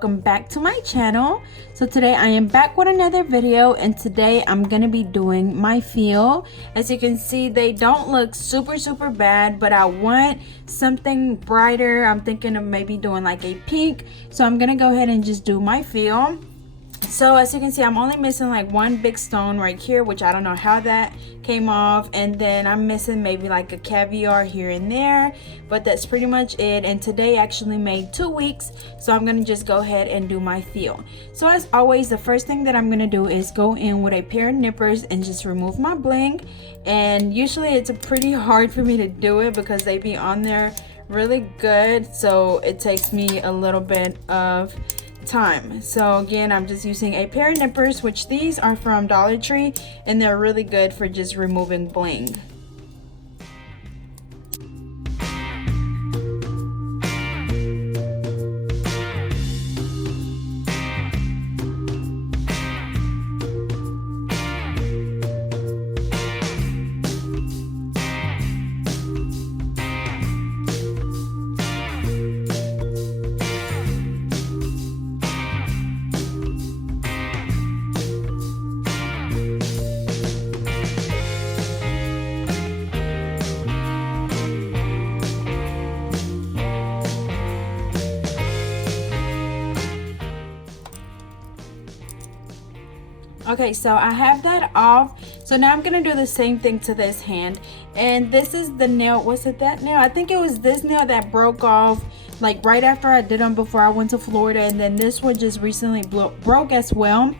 welcome back to my channel. So today I am back with another video, and today I'm gonna be doing my feel. As you can see, they don't look super bad, but I want something brighter. I'm thinking of maybe doing like a pink, so I'm gonna go ahead and just do my feel. So as you can see, I'm only missing like one big stone right here, which I don't know how that came off, and then I'm missing maybe like a caviar here and there, but that's pretty much it. And today actually made 2 weeks, so I'm gonna just go ahead and do my feel. So as always, the first thing that I'm gonna do is go in with a pair of nippers and just remove my bling. And usually it's pretty hard for me to do it because they be on there really good, so it takes me a little bit of time. So again, I'm just using a pair of nippers, which these are from Dollar Tree, and they're really good for just removing bling. Okay, so I have that off. So now I'm gonna do the same thing to this hand, and this is the nail. Was it that nail? I think it was this nail that broke off like right after I did them before I went to Florida, and then this one just recently broke as well.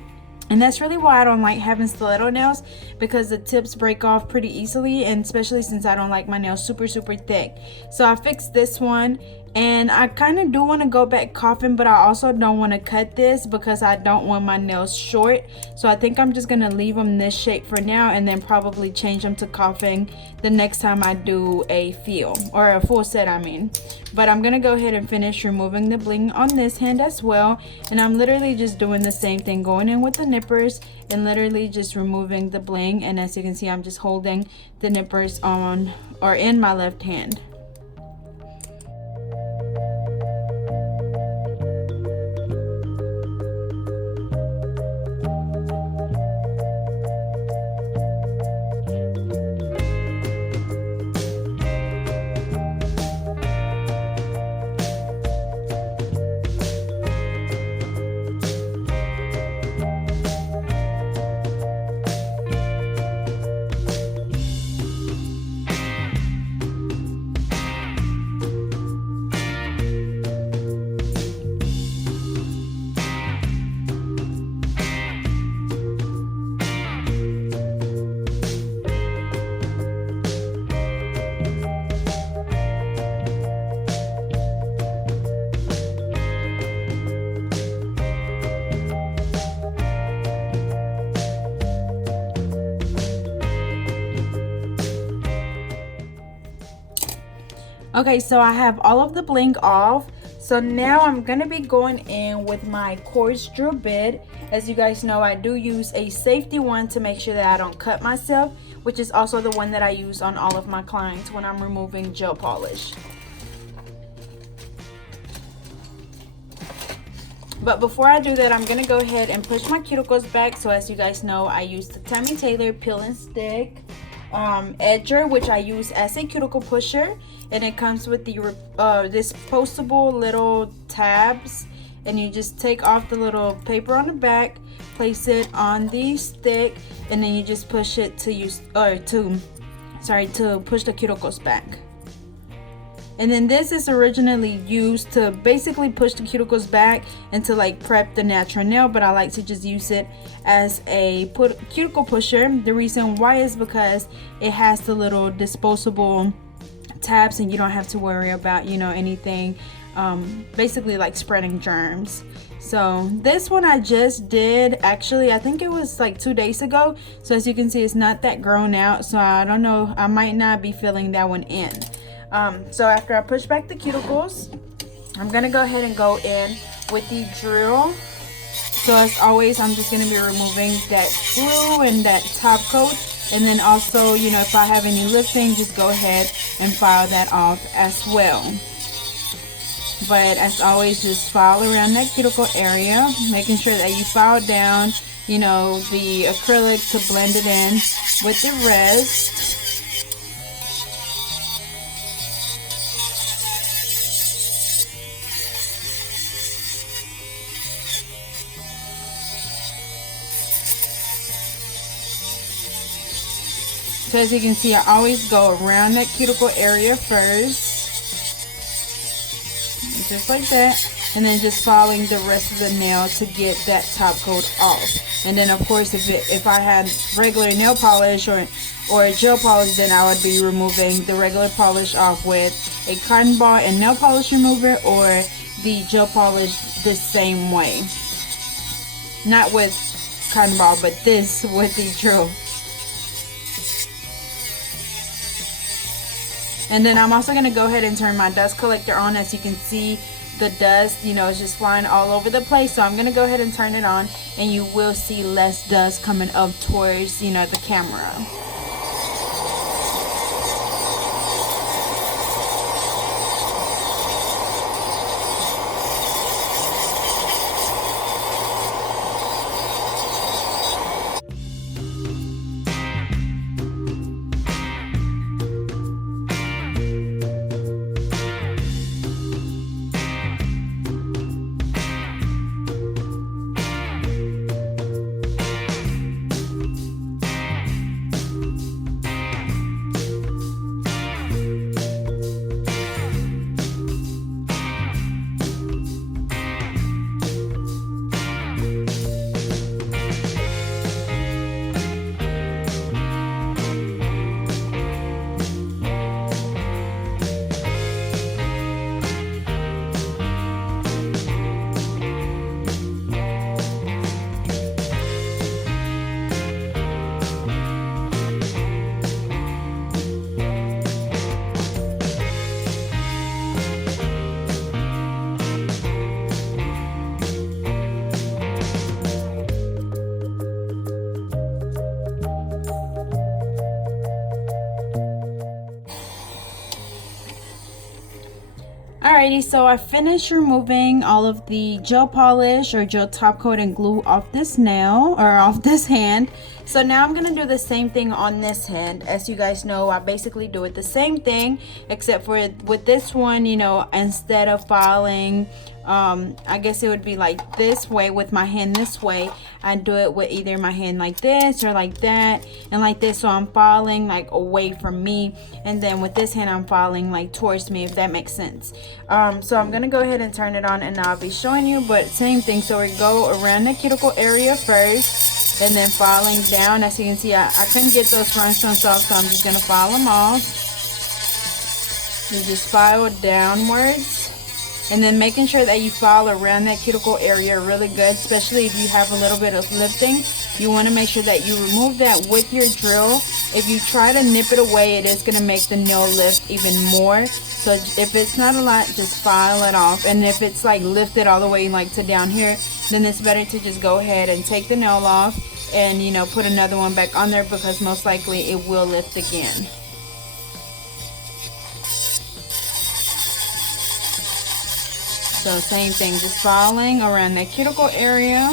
And that's really why I don't like having stiletto nails, because the tips break off pretty easily, and especially since I don't like my nails super thick. So I fixed this one, and I kind of do want to go back coffin, but I also don't want to cut this because I don't want my nails short. So I think I'm just going to leave them this shape for now, and then probably change them to coffin the next time I do a feel, or a full set I mean. But I'm going to go ahead and finish removing the bling on this hand as well. And I'm literally just doing the same thing, going in with the nippers and literally just removing the bling. And as you can see, I'm just holding the nippers on or in my left hand. Okay, so I have all of the bling off. So now I'm gonna be going in with my coarse drill bit. As you guys know, I do use a safety one to make sure that I don't cut myself, which is also the one that I use on all of my clients when I'm removing gel polish. But before I do that, I'm gonna go ahead and push my cuticles back. So as you guys know, I use the Tammy Taylor peel and stick edger, which I use as a cuticle pusher, and it comes with the disposable little tabs, and you just take off the little paper on the back, place it on the stick, and then you just push it to push the cuticles back. And then this is originally used to basically push the cuticles back and to like prep the natural nail, but I like to just use it as a cuticle pusher. The reason why is because it has the little disposable tabs, and you don't have to worry about, you know, anything basically like spreading germs. So this one I just did, actually I think it was like 2 days ago. So as you can see, it's not that grown out, so I don't know, I might not be filling that one in. So after I push back the cuticles, I'm gonna go ahead and go in with the drill. So as always, I'm just gonna be removing that glue and that top coat, and then also, you know, if I have any lifting, just go ahead and file that off as well. But as always, just file around that cuticle area, making sure that you file down, you know, the acrylic to blend it in with the rest. So as you can see, I always go around that cuticle area first, just like that, and then just following the rest of the nail to get that top coat off. And then of course, if I had regular nail polish or gel polish, then I would be removing the regular polish off with a cotton ball and nail polish remover, or the gel polish the same way. Not with cotton ball, but this with the drill. And then I'm also going to go ahead and turn my dust collector on. As you can see, the dust, you know, is just flying all over the place. So I'm going to go ahead and turn it on, and you will see less dust coming up towards, you know, the camera. Alrighty, so I finished removing all of the gel polish or gel top coat and glue off this nail, or off this hand. So now I'm gonna do the same thing on this hand. As you guys know, I basically do it the same thing, except for with this one, you know, instead of filing, I guess it would be like this way with my hand this way, I do it with either my hand like this or like that and like this, so I'm filing like away from me, and then with this hand I'm filing like towards me, if that makes sense. So I'm gonna go ahead and turn it on and I'll be showing you, but same thing. So we go around the cuticle area first and then filing down. As you can see, I couldn't get those rhinestones off, so I'm just gonna file them off. You just file downwards, and then making sure that you file around that cuticle area really good, especially if you have a little bit of lifting. You want to make sure that you remove that with your drill. If you try to nip it away, it is going to make the nail lift even more. So if it's not a lot, just file it off. And if it's like lifted all the way like to down here, then it's better to just go ahead and take the nail off and, you know, put another one back on there, because most likely it will lift again. So same thing, just filing around the cuticle area,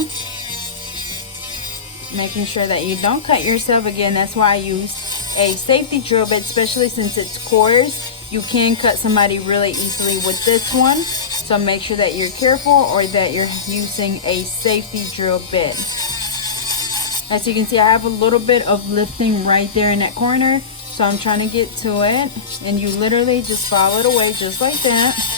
making sure that you don't cut yourself. Again, that's why I use a safety drill bit, especially since it's coarse. You can cut somebody really easily with this one, so make sure that you're careful or that you're using a safety drill bit. As you can see, I have a little bit of lifting right there in that corner, so I'm trying to get to it, and you literally just file it away just like that.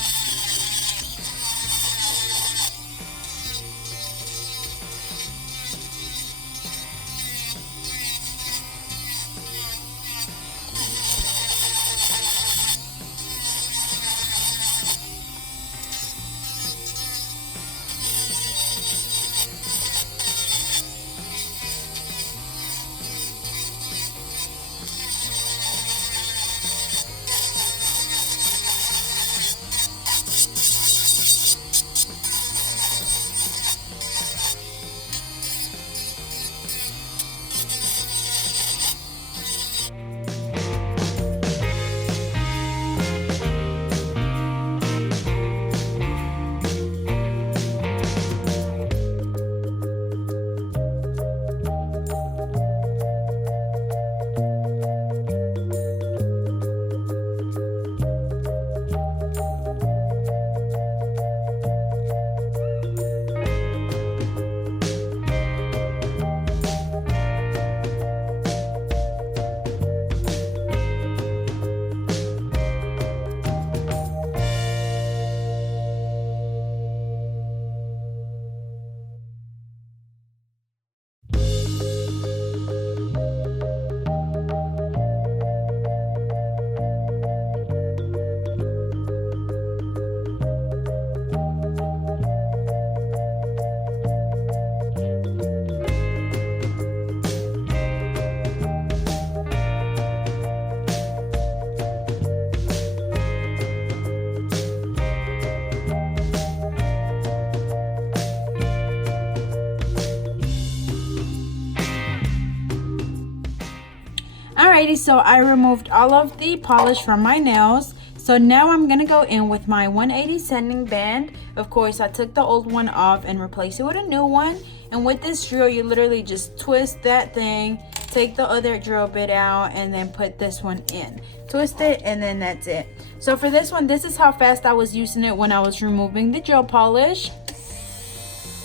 Alrighty, so I removed all of the polish from my nails. So now I'm gonna go in with my 180 sanding band. Of course, I took the old one off and replaced it with a new one. And with this drill, you literally just twist that thing, take the other drill bit out, and then put this one in. Twist it, and then that's it. So for this one, this is how fast I was using it when I was removing the gel polish.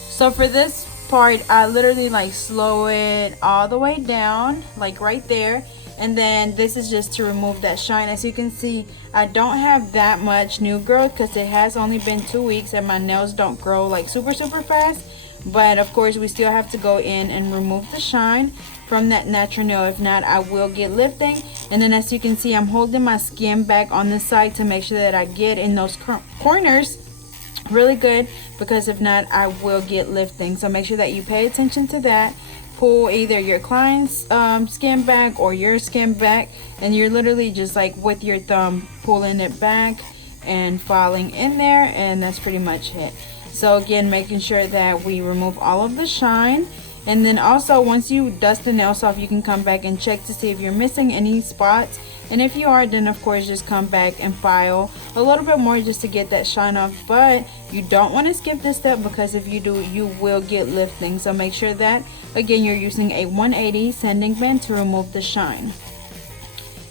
So for this part, I literally like slow it all the way down, like right there. And then this is just to remove that shine. As you can see, I don't have that much new growth because it has only been 2 weeks and my nails don't grow like super fast. But of course, we still have to go in and remove the shine from that natural nail. If not, I will get lifting. And then as you can see, I'm holding my skin back on this side to make sure that I get in those corners really good, because if not, I will get lifting. So make sure that you pay attention to that. Pull either your client's skin back or your skin back, and you're literally just like with your thumb pulling it back and filing in there, and that's pretty much it. So again, making sure that we remove all of the shine. And then also, once you dust the nails off, you can come back and check to see if you're missing any spots. And if you are, then of course just come back and file a little bit more just to get that shine off. But you don't want to skip this step, because if you do, you will get lifting. So make sure that again you're using a 180 sanding band to remove the shine.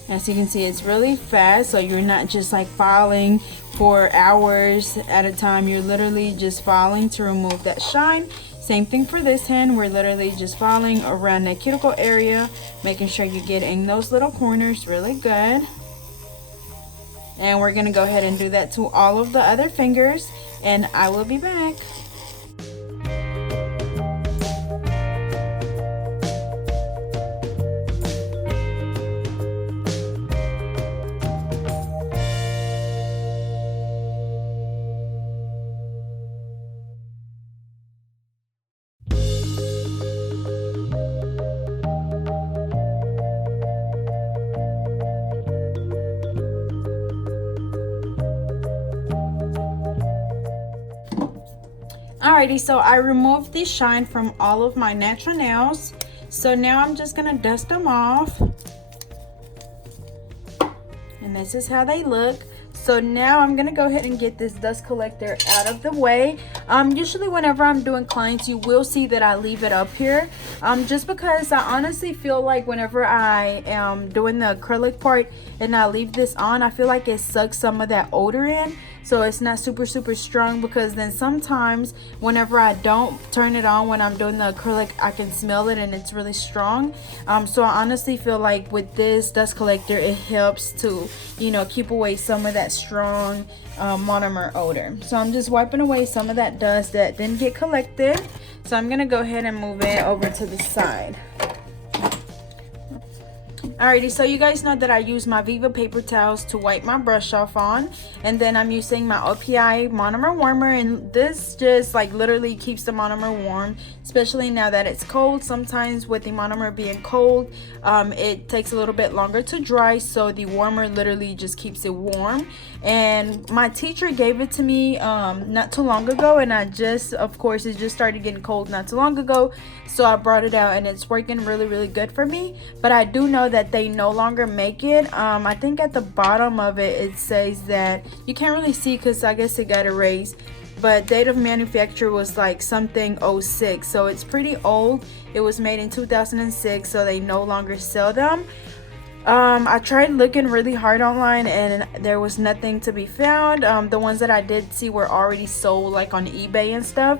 As you can see, it's really fast, so you're not just like filing for hours at a time. You're literally just filing to remove that shine. Same thing for this hand. We're literally just filing around the cuticle area, making sure you get in those little corners really good. And we're gonna go ahead and do that to all of the other fingers, and I will be back. Alrighty, so I removed the shine from all of my natural nails. So now I'm just gonna dust them off. And this is how they look. So now I'm gonna go ahead and get this dust collector out of the way. Usually whenever I'm doing clients, you will see that I leave it up here. Just because I honestly feel like whenever I am doing the acrylic part and I leave this on, I feel like it sucks some of that odor in. So it's not super strong, because then sometimes whenever I don't turn it on when I'm doing the acrylic, I can smell it and it's really strong. So I honestly feel like with this dust collector, it helps to, you know, keep away some of that strong monomer odor. So I'm just wiping away some of that dust that didn't get collected. So I'm gonna go ahead and move it over to the side. Alrighty, so you guys know that I use my Viva paper towels to wipe my brush off on, and then I'm using my OPI monomer warmer, and this just like literally keeps the monomer warm, especially now that it's cold. Sometimes with the monomer being cold, it takes a little bit longer to dry, so the warmer literally just keeps it warm. And my teacher gave it to me not too long ago, and I just, of course, it just started getting cold not too long ago, so I brought it out and it's working really good for me. But I do know that they no longer make it. I think at the bottom of it, it says that you can't really see because I guess it got erased, but date of manufacture was like something 06, so it's pretty old. It was made in 2006, so they no longer sell them. I tried looking really hard online and there was nothing to be found. The ones that I did see were already sold like on eBay and stuff,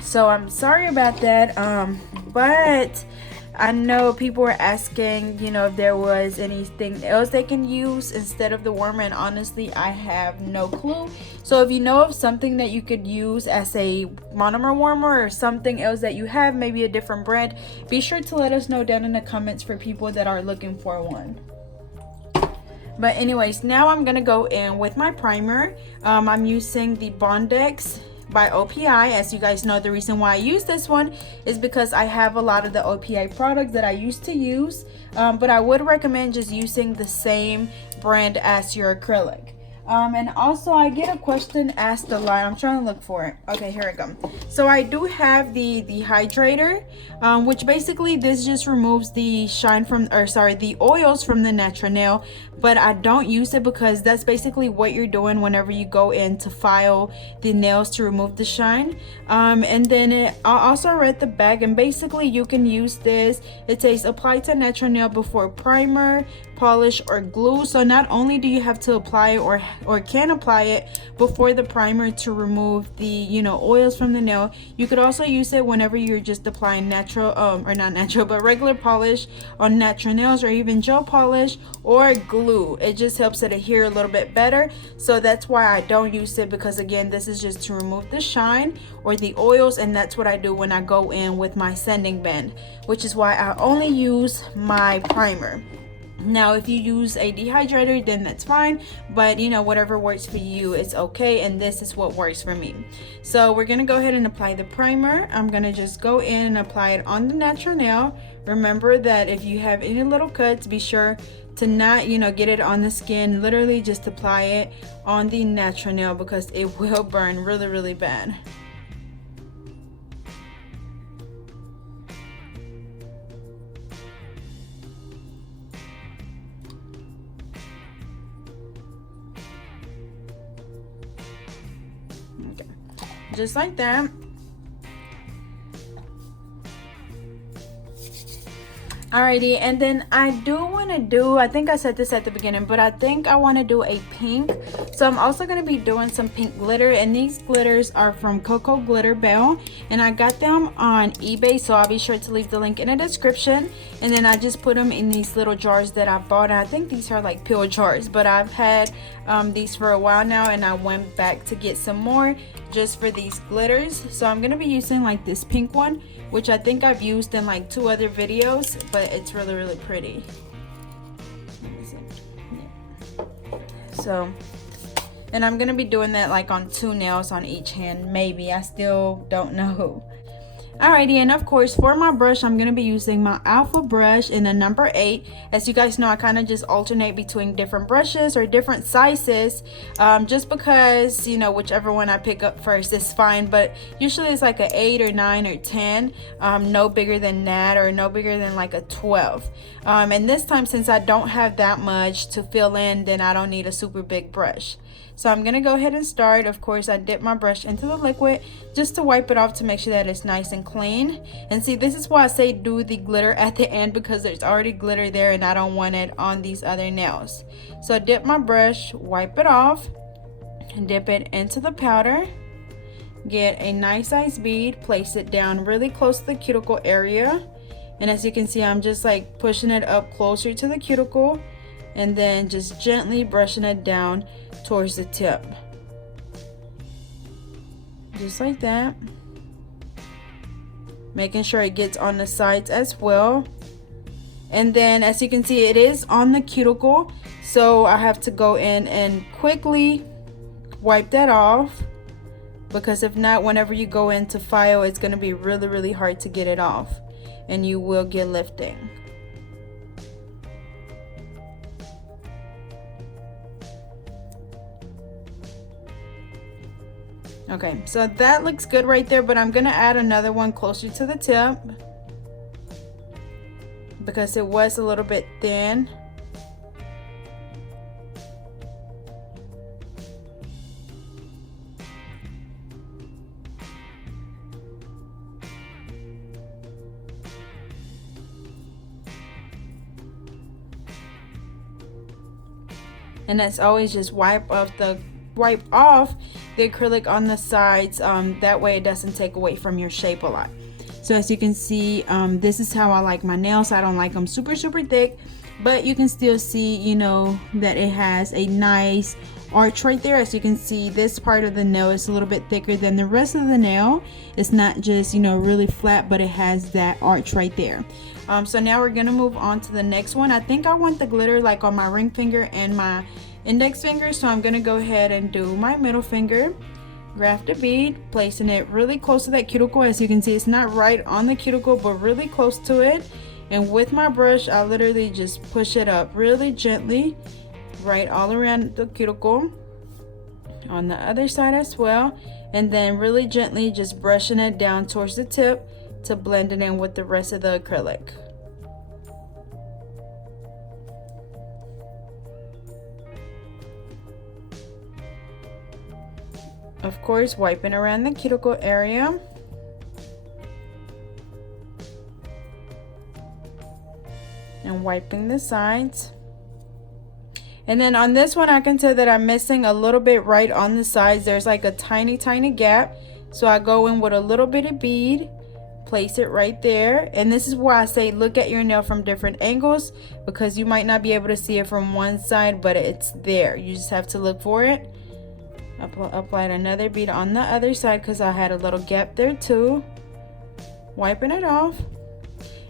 so I'm sorry about that. But I know people were asking, you know, if there was anything else they can use instead of the warmer, and honestly I have no clue. So if you know of something that you could use as a monomer warmer or something else that you have, maybe a different brand, be sure to let us know down in the comments for people that are looking for one. But anyways, now I'm gonna go in with my primer. I'm using the Bondex by OPI. As you guys know, the reason why I use this one is because I have a lot of the OPI products that I used to use, but I would recommend just using the same brand as your acrylic. And also I get a question asked a lot. I'm trying to look for it. Okay, here I go. So I do have the hydrator, which basically this just removes the shine from, or sorry, the oils from the natural nail, but I don't use it because that's basically what you're doing whenever you go in to file the nails to remove the shine. And then I also read the back, and basically you can use this. It says apply to natural nail before primer, polish, or glue. So not only do you have to apply it or can apply it before the primer to remove the oils from the nail, you could also use it whenever you're just applying natural or not natural but regular polish on natural nails, or even gel polish or glue. It just helps it adhere a little bit better. So that's why I don't use it, because again, this is just to remove the shine or the oils, and that's what I do when I go in with my sanding band, which is why I only use my primer. Now if you use a dehydrator, then that's fine, but whatever works for you, it's okay, and this is what works for me. So we're gonna go ahead and apply the primer. I'm gonna just go in and apply it on the natural nail. Remember that if you have any little cuts, be sure to not get it on the skin. Literally just apply it on the natural nail, because it will burn really, really bad. Okay, just like that. Alrighty, and then I do want to do, I think I said this at the beginning, but I think I want to do a pink. So I'm also going to be doing some pink glitter, and these glitters are from Cocoa Glitter Bell, and I got them on eBay, so I'll be sure to leave the link in the description. And then I just put them in these little jars that I bought, and I think these are like pill jars, but I've had these for a while now, and I went back to get some more just for these glitters. So I'm going to be using like this pink one, which I think I've used in like 2 other videos, but it's really, really pretty. So, and I'm gonna be doing that like on 2 nails on each hand, maybe. I still don't know. Alrighty, and of course for my brush, I'm going to be using my Alpha brush in a number 8. As you guys know, I kind of just alternate between different brushes or different sizes, just because, whichever one I pick up first is fine, but usually it's like an 8 or 9 or 10, no bigger than that, or no bigger than like a 12. And this time, since I don't have that much to fill in, then I don't need a super big brush. So I'm going to go ahead and start. Of course, I dip my brush into the liquid just to wipe it off to make sure that it's nice and clean. And see, this is why I say do the glitter at the end, because there's already glitter there and I don't want it on these other nails. So dip my brush, wipe it off, and dip it into the powder. Get a nice size bead, place it down really close to the cuticle area. And as you can see, I'm just like pushing it up closer to the cuticle, and then just gently brushing it down towards the tip, just like that, making sure it gets on the sides as well. And then as you can see, it is on the cuticle, so I have to go in and quickly wipe that off, because if not, whenever you go in to file, it's going to be really, really hard to get it off, and you will get lifting. Okay, so that looks good right there, but I'm gonna add another one closer to the tip because it was a little bit thin. And as always, just wipe off the acrylic on the sides, that way it doesn't take away from your shape a lot. So as you can see, this is how I like my nails. I don't like them super thick, but you can still see that it has a nice arch right there. As you can see, this part of the nail is a little bit thicker than the rest of the nail. It's not just really flat, but it has that arch right there. So now we're gonna move on to the next one. I think I want the glitter like on my ring finger and my index finger, so I'm gonna go ahead and do my middle finger, grab the bead, placing it really close to that cuticle. As you can see, it's not right on the cuticle, but really close to it. And with my brush, I literally just push it up really gently, right all around the cuticle. on the other side as well, and then really gently just brushing it down towards the tip to blend it in with the rest of the acrylic. Of course, wiping around the cuticle area. And wiping the sides. And then on this one, I can tell that I'm missing a little bit right on the sides. There's like a tiny gap. So I go in with a little bit of bead, place it right there. And this is why I say look at your nail from different angles, because you might not be able to see it from one side, but it's there. You just have to look for it. Applied another bead on the other side because I had a little gap there too. Wiping it off.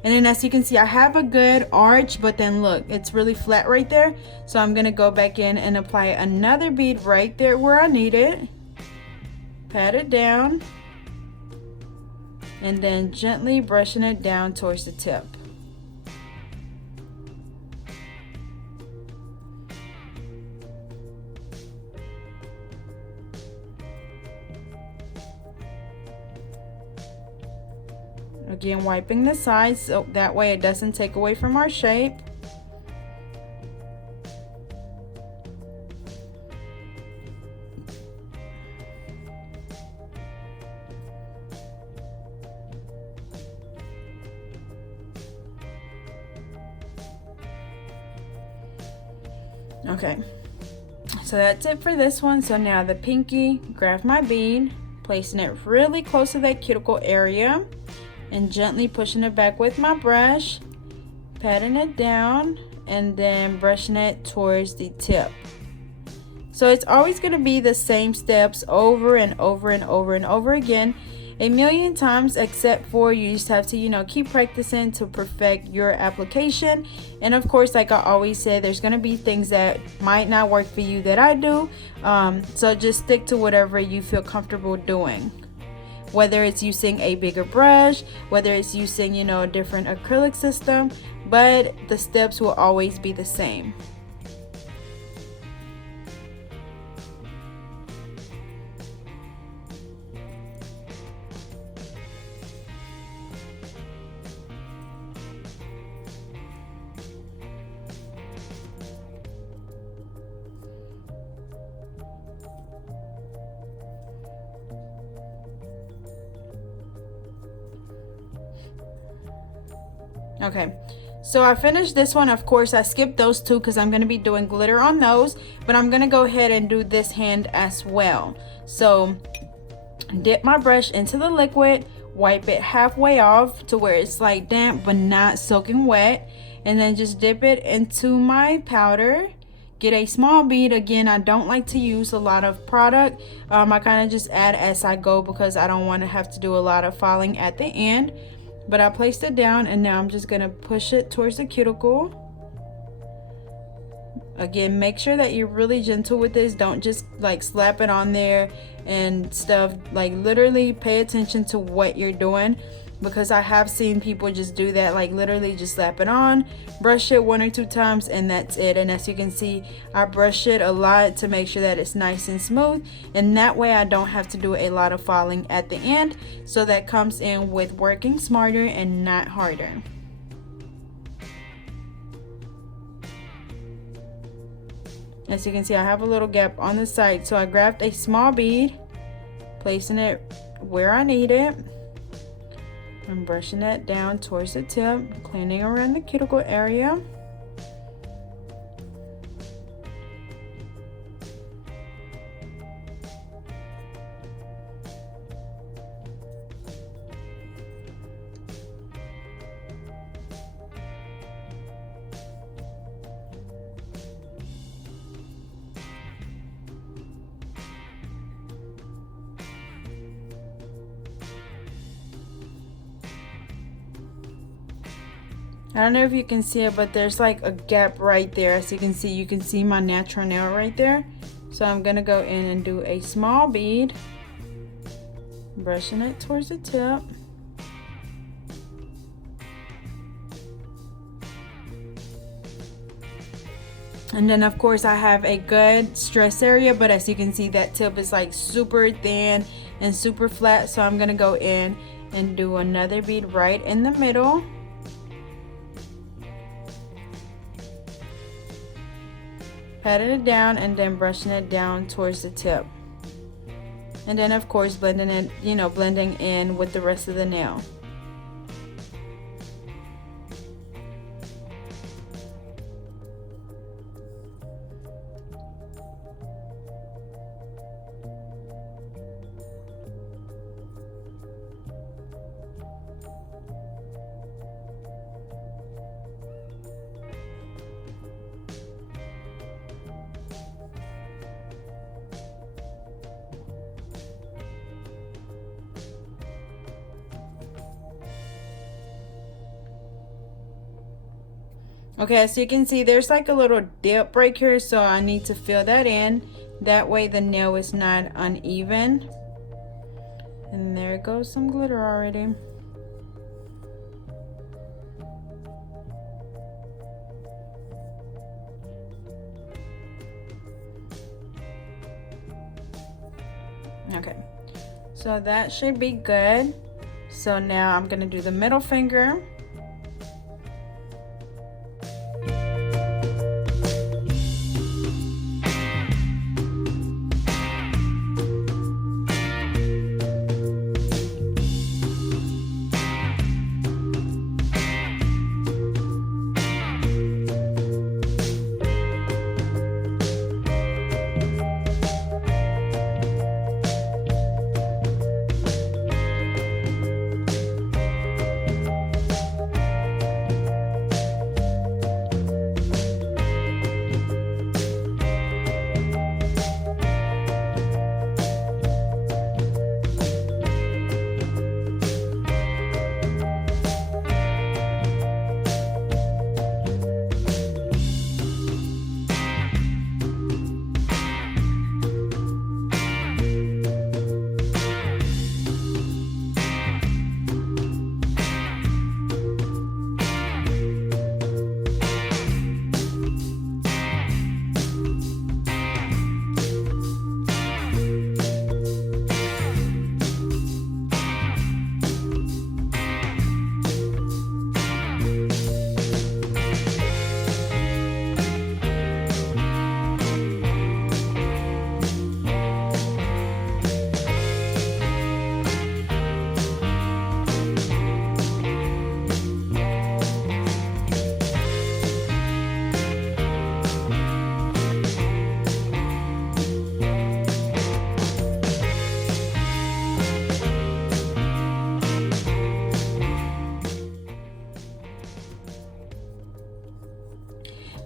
And then as you can see, I have a good arch, but then look, it's really flat right there. So I'm gonna go back in and apply another bead right there where I need it. Pat it down. And then gently brushing it down towards the tip. Again, wiping the sides so that way it doesn't take away from our shape. Okay, so that's it for this one. So now the pinky, grab my bead, placing it really close to that cuticle area, and gently pushing it back with my brush, patting it down, and then brushing it towards the tip. So it's always going to be the same steps over and over and over and over again, a million times, except for you just have to, keep practicing to perfect your application. And of course, like I always say, there's going to be things that might not work for you that I do. So just stick to whatever you feel comfortable doing. Whether it's using a bigger brush, whether it's using, a different acrylic system, but the steps will always be the same. Okay, so I finished this one. Of course, I skipped those two because I'm going to be doing glitter on those, but I'm going to go ahead and do this hand as well. So dip my brush into the liquid, wipe it halfway off to where it's like damp but not soaking wet, and then just dip it into my powder. Get a small bead. Again, I don't like to use a lot of product. I kind of just add as I go because I don't want to have to do a lot of filing at the end. But I placed it down, and now I'm just going to push it towards the cuticle. Again, make sure that you're really gentle with this. Don't just like slap it on there and stuff. Like literally pay attention to what you're doing, because I have seen people just do that, like literally just slap it on, brush it 1 or 2 times, and that's it. And as you can see, I brush it a lot to make sure that it's nice and smooth, and that way I don't have to do a lot of filing at the end. So that comes in with working smarter and not harder. As you can see, I have a little gap on the side, so I grabbed a small bead, placing it where I need it. I'm brushing that down towards the tip, cleaning around the cuticle area. I don't know if you can see it, but there's like a gap right there. As you can see my natural nail right there. So I'm gonna go in and do a small bead, brushing it towards the tip. And then of course I have a good stress area, but as you can see, that tip is like super thin and super flat. So I'm gonna go in and do another bead right in the middle. Patting it down and then brushing it down towards the tip. And then of course blending it, blending in with the rest of the nail. Okay, so you can see there's like a little dip right here, so I need to fill that in. That way the nail is not uneven. And there goes some glitter already. Okay, so that should be good. So now I'm gonna do the middle finger.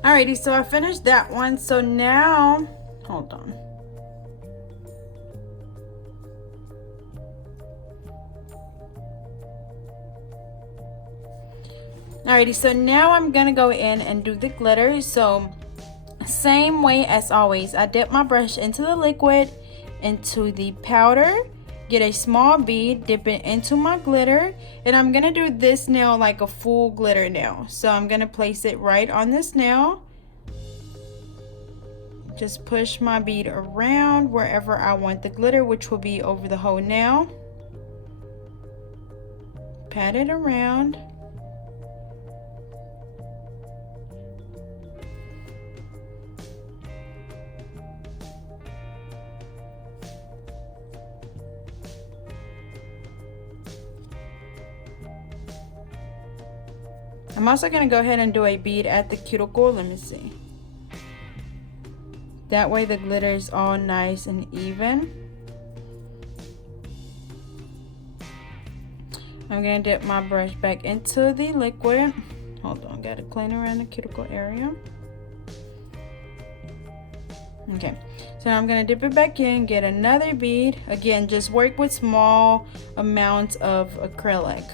Alrighty, so I finished that one. So now, hold on. Alrighty, so now I'm gonna go in and do the glitter. So same way as always, I dip my brush into the liquid, into the powder, get a small bead, dip it into my glitter, and I'm gonna do this nail like a full glitter nail. So I'm gonna place it right on this nail. Just push my bead around wherever I want the glitter, which will be over the whole nail. Pat it around. I'm also going to go ahead and do a bead at the cuticle. Let me see. That way the glitter is all nice and even. I'm going to dip my brush back into the liquid. Hold on, got to clean around the cuticle area. Okay, so I'm going to dip it back in, get another bead. Again, just work with small amounts of acrylic.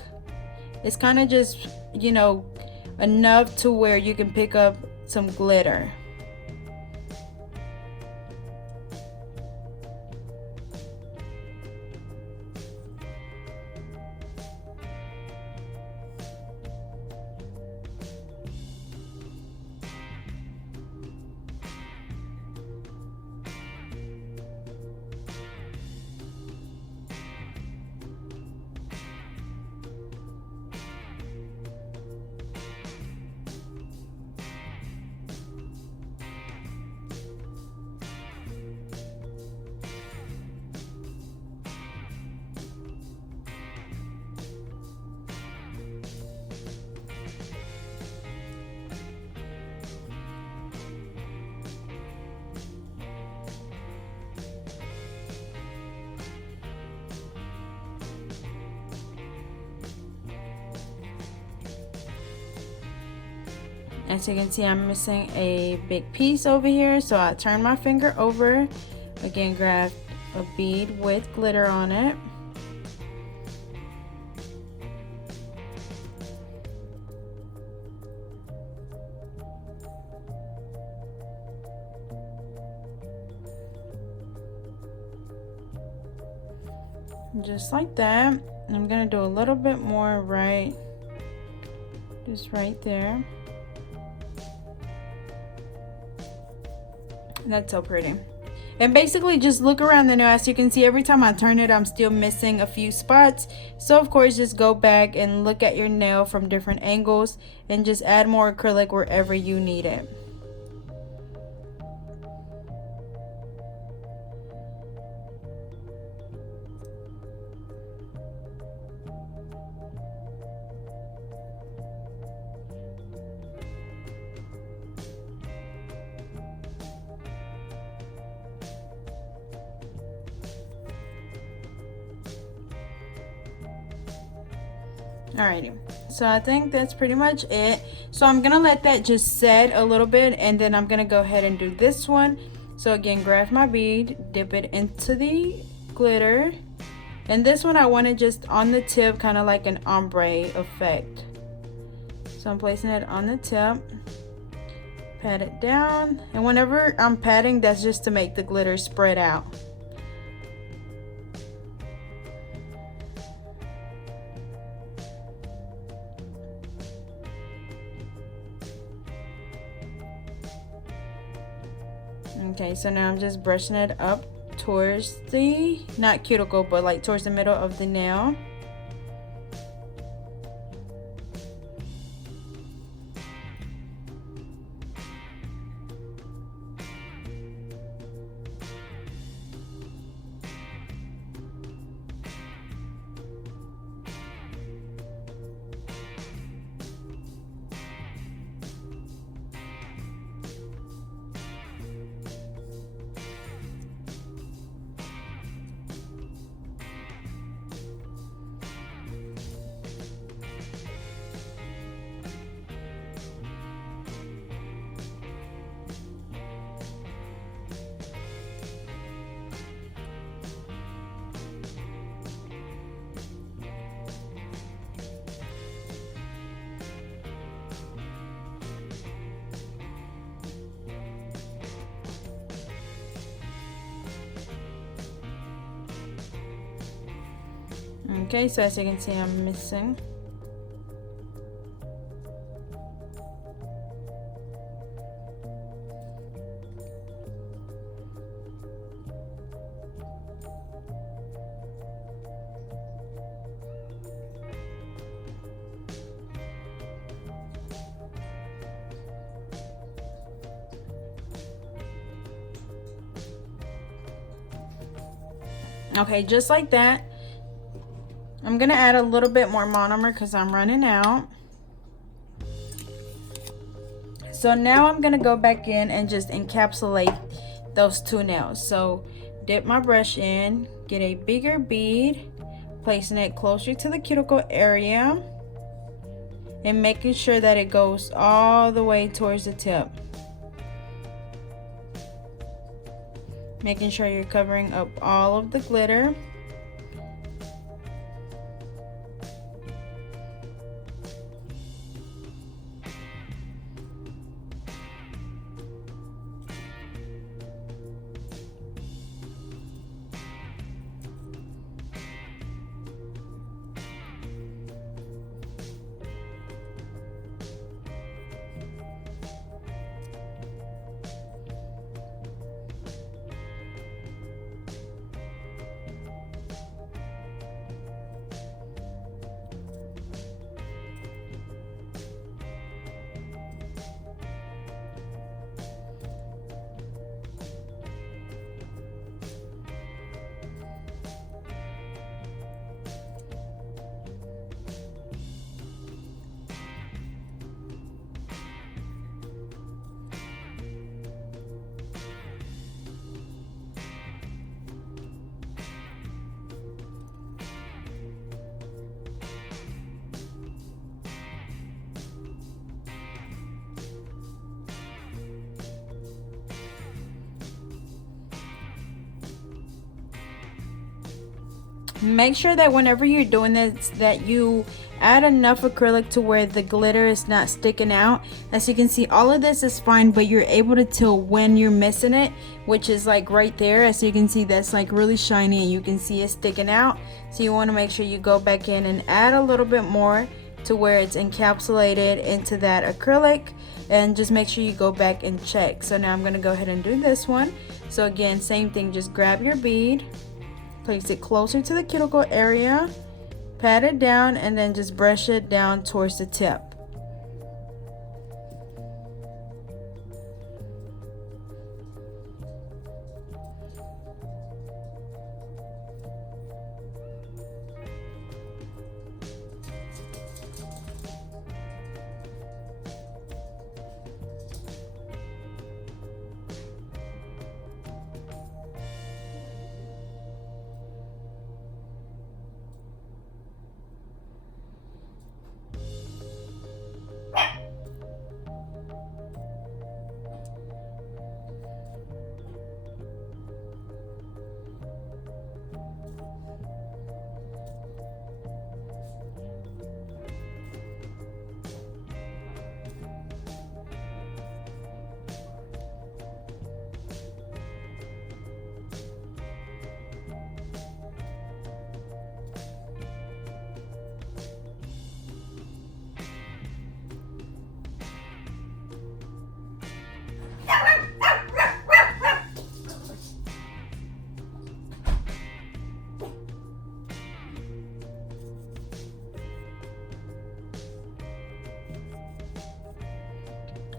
It's kind of just, you know, enough to where you can pick up some glitter. As you can see, I'm missing a big piece over here, so I turn my finger over. Again, grab a bead with glitter on it. Just like that. I'm gonna do a little bit more just right there. That's so pretty. And basically just look around the nail. As you can see, every time I turn it, I'm still missing a few spots. So of course, just go back and look at your nail from different angles and just add more acrylic wherever you need it. Alrighty, so I think that's pretty much it. So I'm gonna let that just set a little bit, and then I'm gonna go ahead and do this one. So again, grab my bead, dip it into the glitter, and this one I want it just on the tip, kind of like an ombre effect. So I'm placing it on the tip, pat it down, and whenever I'm patting, that's just to make the glitter spread out. Okay, so now I'm just brushing it up towards the, not cuticle, but like towards the middle of the nail. Okay, so as you can see, I'm missing. Okay, just like that. I'm gonna add a little bit more monomer because I'm running out. So now I'm gonna go back in and just encapsulate those two nails. So dip my brush in, get a bigger bead, placing it closer to the cuticle area, and making sure that it goes all the way towards the tip. Making sure you're covering up all of the glitter. Make sure that whenever you're doing this, that you add enough acrylic to where the glitter is not sticking out. As you can see, all of this is fine, but you're able to tell when you're missing it, which is like right there. As you can see, that's like really shiny and you can see it sticking out. So you want to make sure you go back in and add a little bit more to where it's encapsulated into that acrylic, and just make sure you go back and check. So now I'm going to go ahead and do this one. So again, same thing, just grab your bead, place it closer to the cuticle area, pat it down, and then just brush it down towards the tip.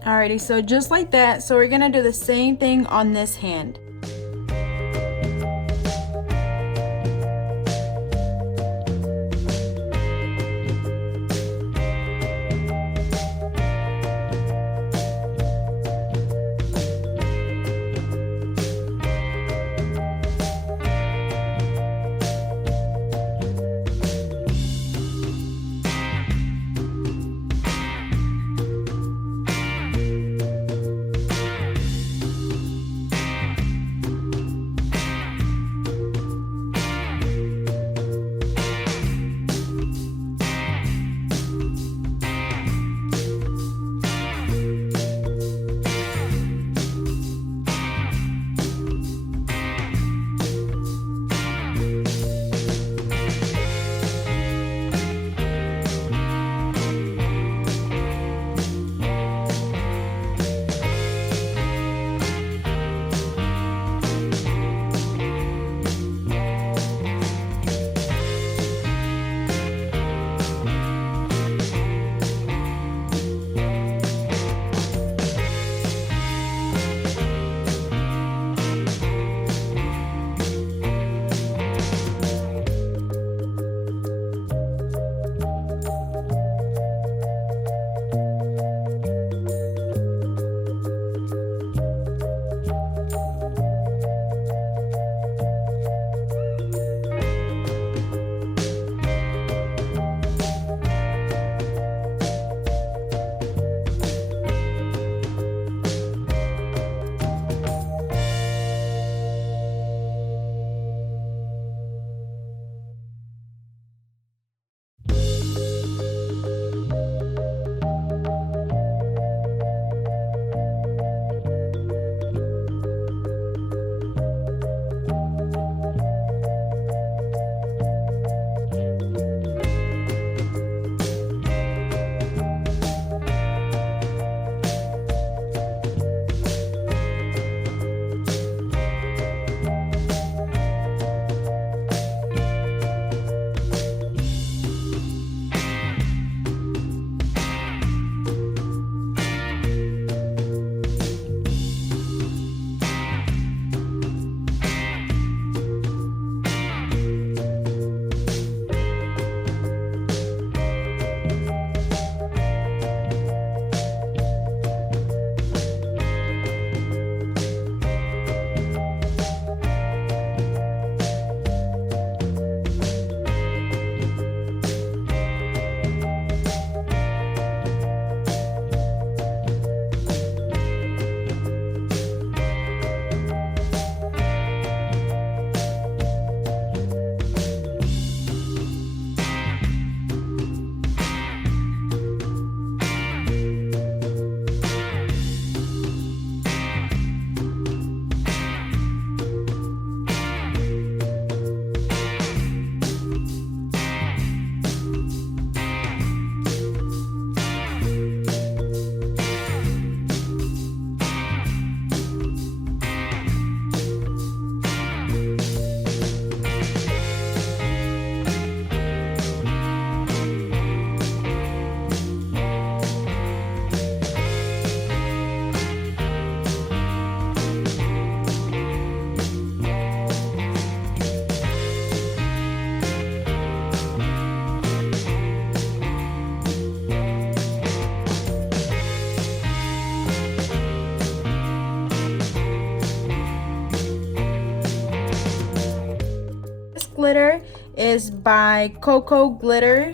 Alrighty, so just like that. So we're gonna do the same thing on this hand. glitter is by Cocoa Glitter.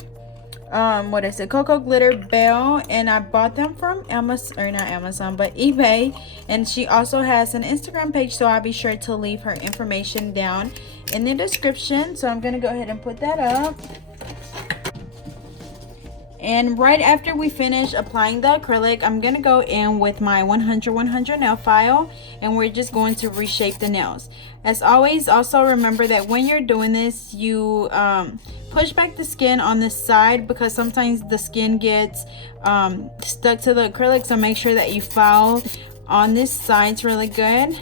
What is it? Cocoa Glitter Bell, and I bought them from Amazon, or not Amazon, but eBay. And she also has an Instagram page, so I'll be sure to leave her information down in the description. So I'm gonna go ahead and put that up. And right after we finish applying the acrylic, I'm gonna go in with my 100 nail file, and we're just going to reshape the nails. As always, also remember that when you're doing this, you push back the skin on this side, because sometimes the skin gets stuck to the acrylic, so make sure that you file on this side really good.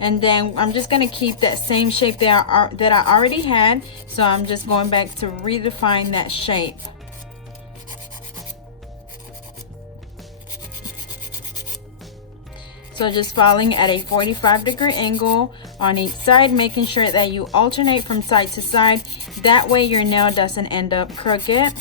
And then I'm just going to keep that same shape that I already had, so I'm just going back to redefine that shape. So just following at a 45-degree angle on each side, making sure that you alternate from side to side. That way your nail doesn't end up crooked.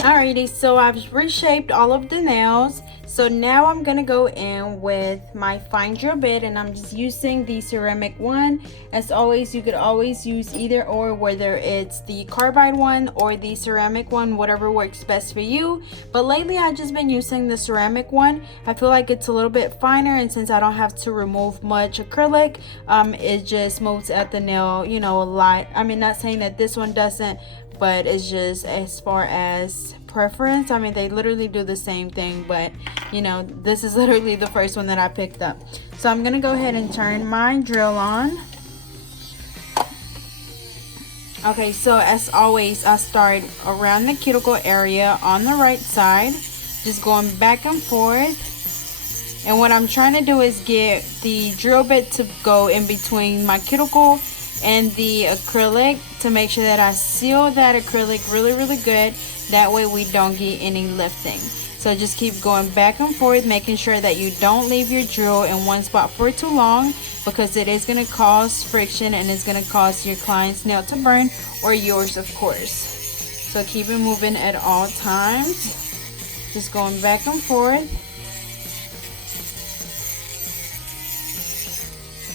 Alrighty, so I've reshaped all of the nails. So now I'm gonna go in with my fine drill bit, and I'm just using the ceramic one. As always, you could always use either or, whether it's the carbide one or the ceramic one, whatever works best for you. But lately I've just been using the ceramic one. I feel like it's a little bit finer, and since I don't have to remove much acrylic, it just smooths out the nail, you know, a lot. I mean, not saying that this one doesn't, but it's just as far as preference, I mean, they literally do the same thing, but you know, this is literally the first one that I picked up. So I'm gonna go ahead and turn my drill on. Okay, so as always, I start around the cuticle area on the right side, just going back and forth. And what I'm trying to do is get the drill bit to go in between my cuticle and the acrylic to make sure that I seal that acrylic really good. That way we don't get any lifting. So just keep going back and forth, making sure that you don't leave your drill in one spot for too long, because it is going to cause friction and it's going to cause your client's nail to burn, or yours of course. So keep it moving at all times, just going back and forth.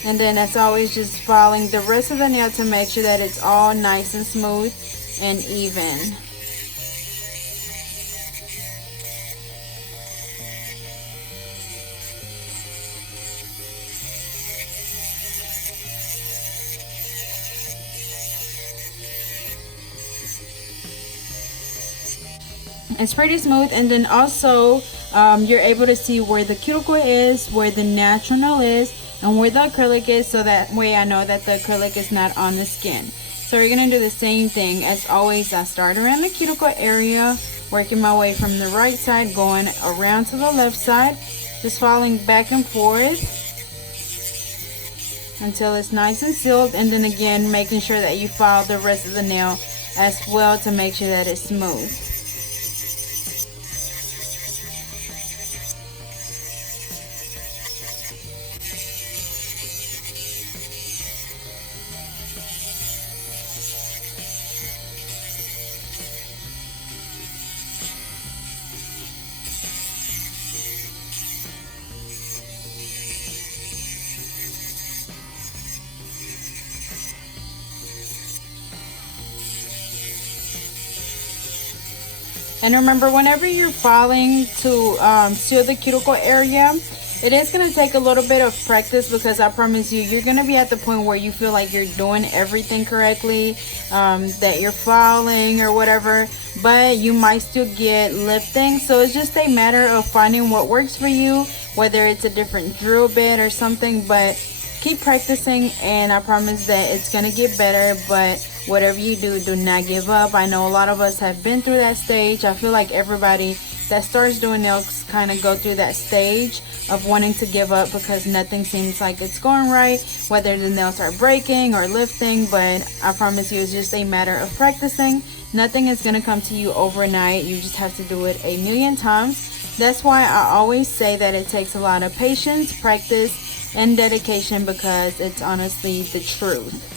And then as always, just following the rest of the nail to make sure that it's all nice and smooth and even. It's pretty smooth, and then also you're able to see where the cuticle is, where the natural nail is, and where the acrylic is, so that way I know that the acrylic is not on the skin. So we're gonna do the same thing as always. I start around the cuticle area, working my way from the right side going around to the left side, just following back and forth until it's nice and sealed, and then again making sure that you follow the rest of the nail as well to make sure that it's smooth. And remember, whenever you're filing to seal the cuticle area, it is going to take a little bit of practice, because I promise you, you're going to be at the point where you feel like you're doing everything correctly, that you're filing or whatever, but you might still get lifting. So it's just a matter of finding what works for you, whether it's a different drill bit or something. But keep practicing, and I promise that it's going to get better. But whatever you do, do not give up. I know a lot of us have been through that stage. I feel like everybody that starts doing nails kind of go through that stage of wanting to give up because nothing seems like it's going right, whether the nails are breaking or lifting. But I promise you, it's just a matter of practicing. Nothing is going to come to you overnight. You just have to do it a million times. That's why I always say that it takes a lot of patience, practice, and dedication, because it's honestly the truth.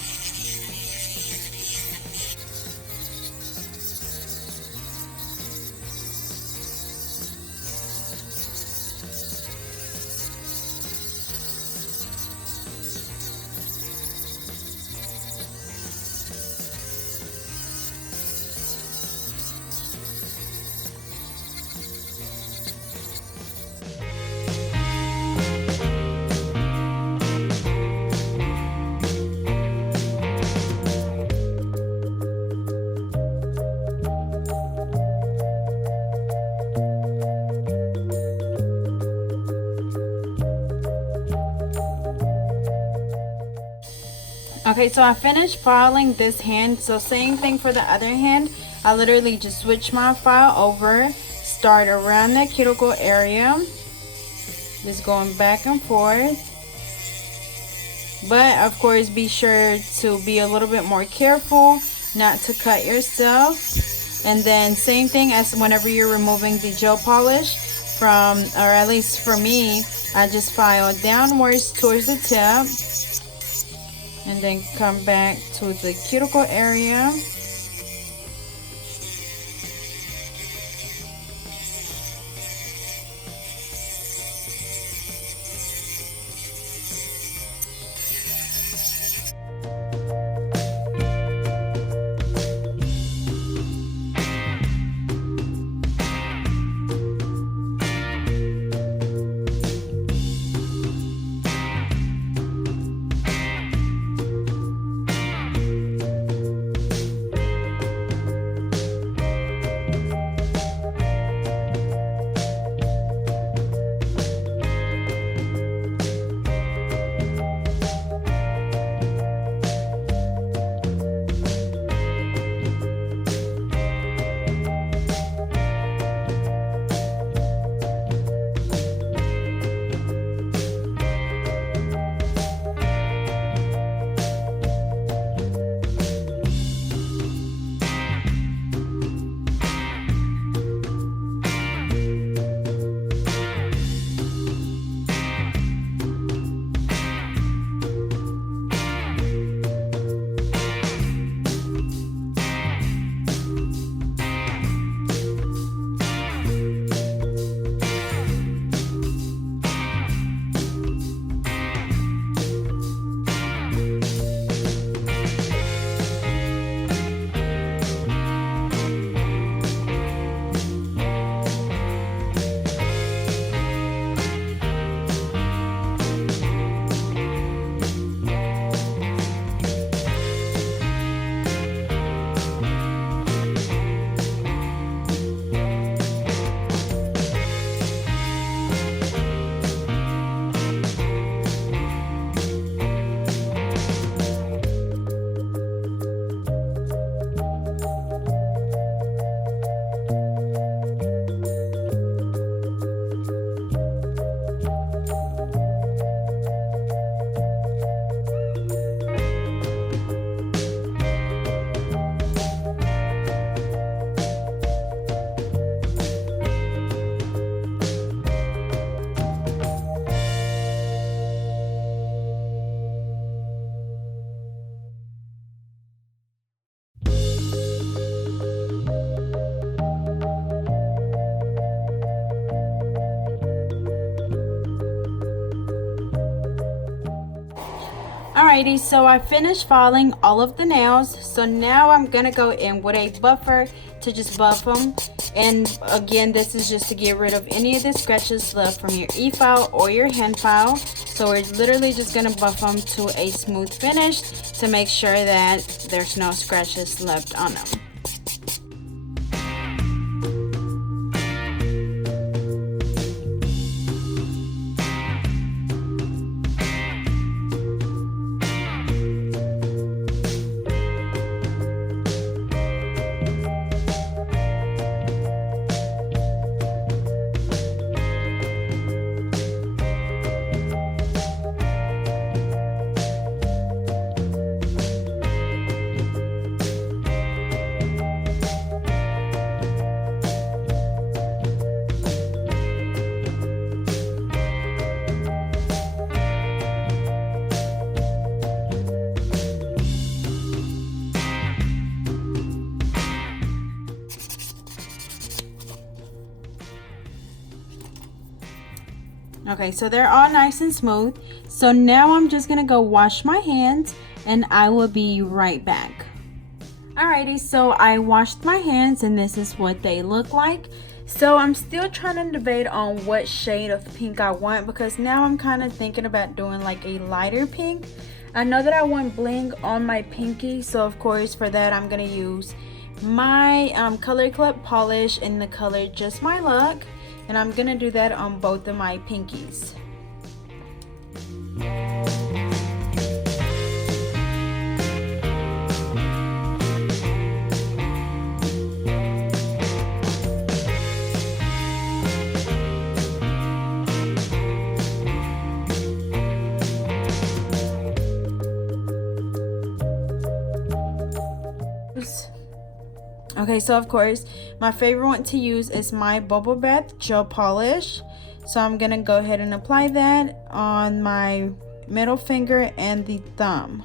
Okay, so I finished filing this hand. So same thing for the other hand. I literally just switch my file over, start around the cuticle area, just going back and forth. But of course, be sure to be a little bit more careful not to cut yourself. And then same thing as whenever you're removing the gel polish from, or at least for me, I just file downwards towards the tip, and then come back to the cuticle area. Alrighty, so I finished filing all of the nails. So now I'm gonna go in with a buffer to just buff them. And again, this is just to get rid of any of the scratches left from your e-file or your hand file. So we're literally just gonna buff them to a smooth finish to make sure that there's no scratches left on them. Okay, so they're all nice and smooth. So now I'm just gonna go wash my hands and I will be right back. Alrighty, so I washed my hands and this is what they look like. So I'm still trying to debate on what shade of pink I want, because now I'm kind of thinking about doing like a lighter pink. I know that I want bling on my pinky, so of course for that I'm gonna use my Color Clip polish in the color Just My Luck. And I'm gonna do that on both of my pinkies. Okay, so of course my favorite one to use is my Bubble Bath gel polish. So I'm gonna go ahead and apply that on my middle finger and the thumb.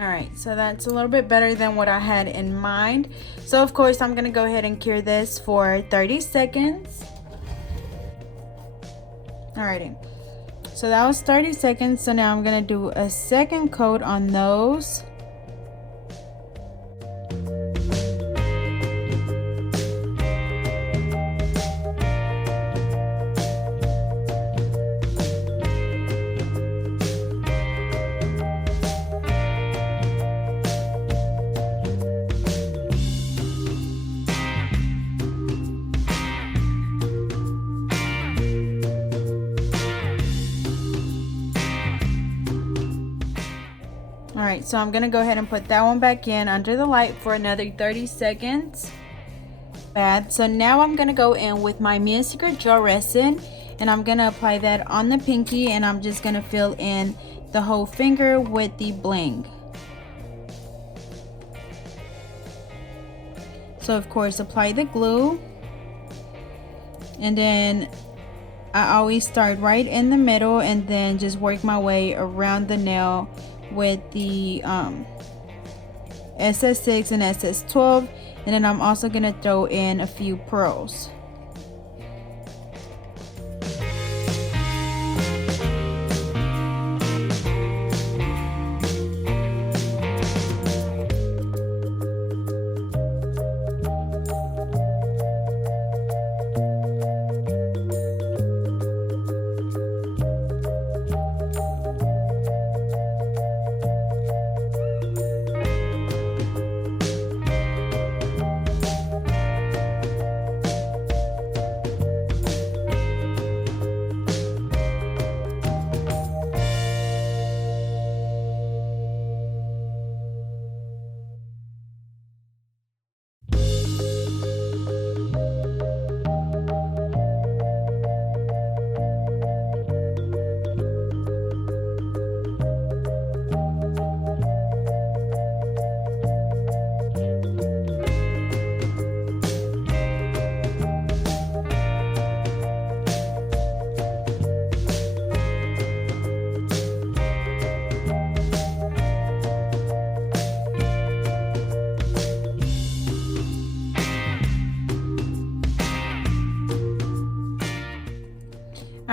Alright, so that's a little bit better than what I had in mind. So of course I'm going to go ahead and cure this for 30 seconds. Alrighty, so that was 30 seconds. So now I'm going to do a second coat on those. Alright, so I'm going to go ahead and put that one back in under the light for another 30 seconds. So now I'm going to go in with my Mia Secret Gel Resin and I'm going to apply that on the pinky, and I'm just going to fill in the whole finger with the bling. So of course apply the glue, and then I always start right in the middle and then just work my way around the nail with the SS6 and SS12, and then I'm also going to throw in a few pearls.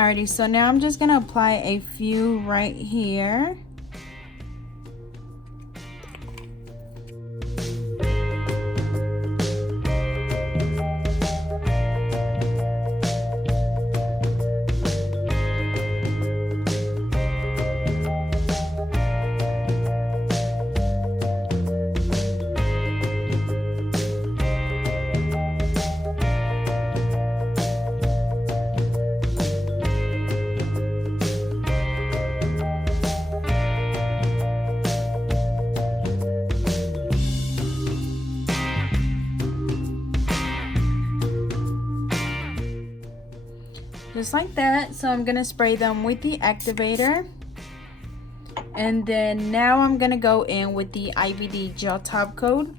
Alrighty, so now I'm just gonna apply a few right here. Just like that. So I'm gonna spray them with the activator, and then now I'm gonna go in with the IVD gel top coat.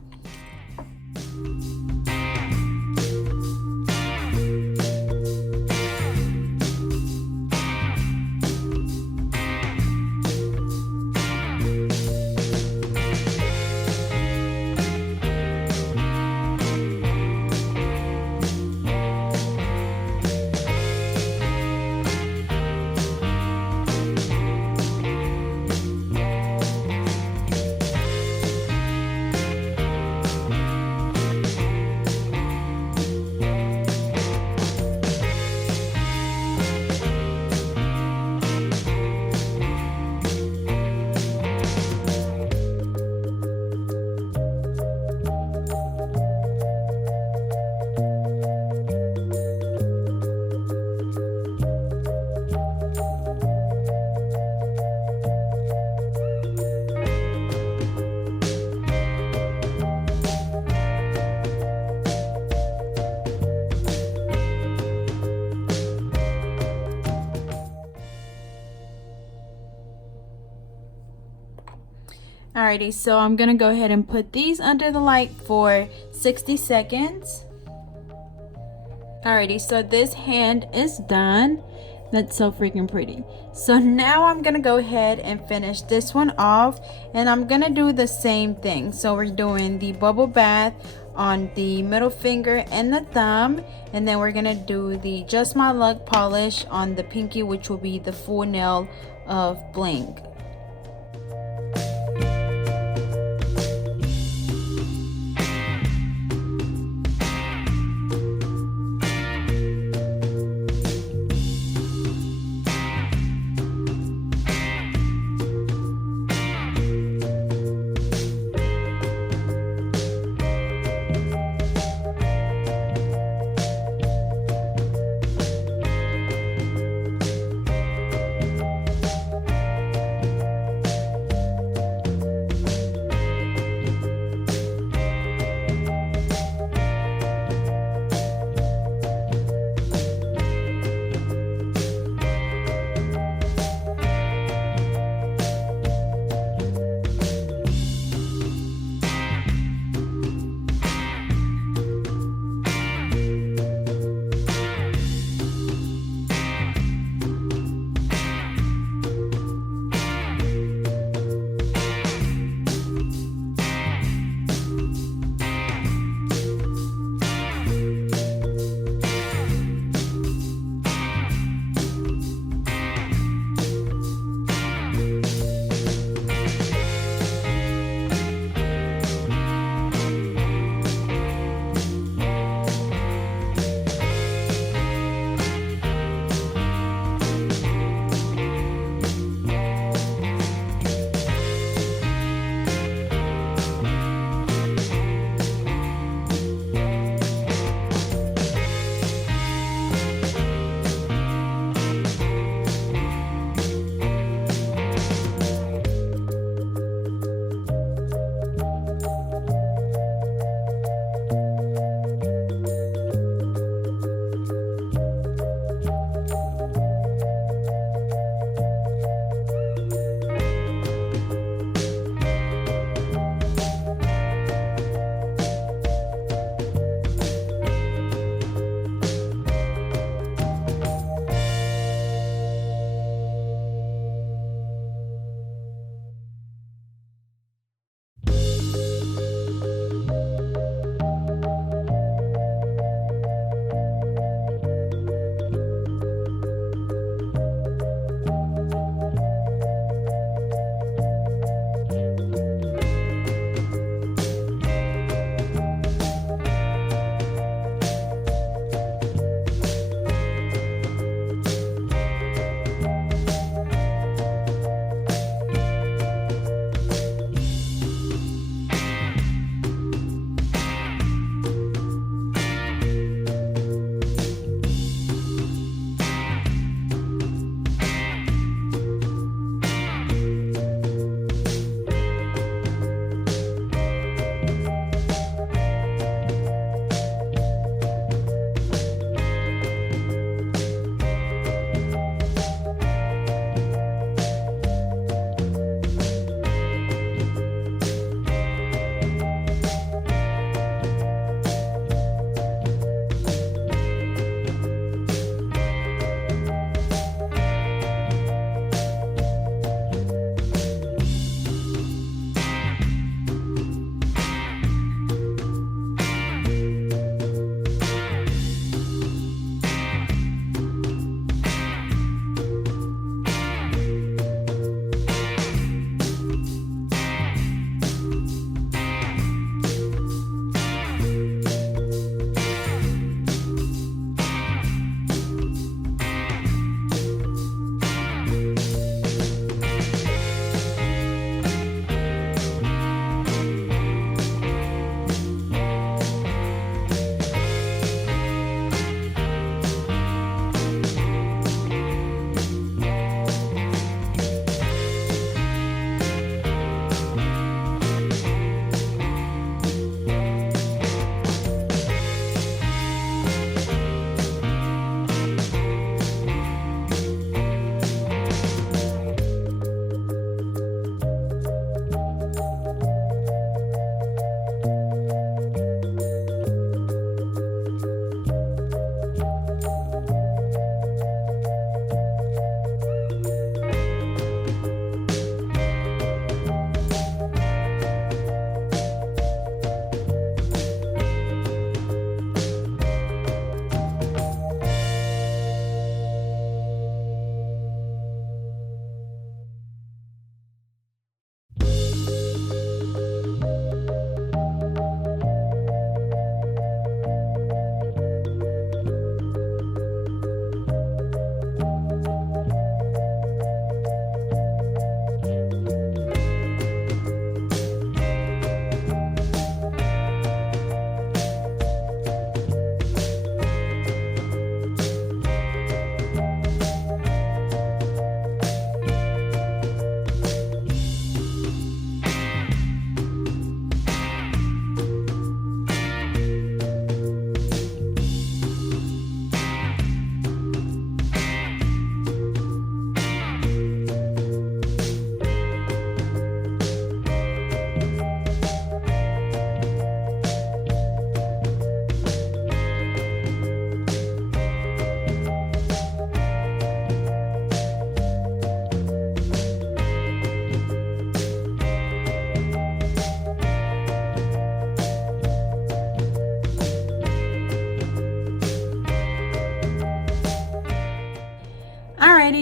Alrighty, so I'm gonna go ahead and put these under the light for 60 seconds. Alrighty, so this hand is done. That's so freaking pretty. So now I'm gonna go ahead and finish this one off, and I'm gonna do the same thing. So we're doing the bubble bath on the middle finger and the thumb, and then we're gonna do the Just My Luck polish on the pinky, which will be the full nail of Bling.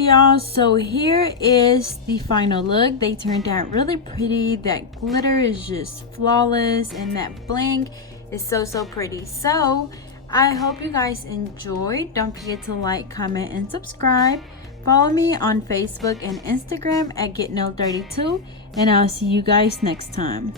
y'all, so here is the final look. They turned out really pretty. That glitter is just flawless, and that bling is so pretty. So I hope you guys enjoyed. Don't forget to like, comment, and subscribe. Follow me on Facebook and Instagram at getnailed32, and I'll see you guys next time.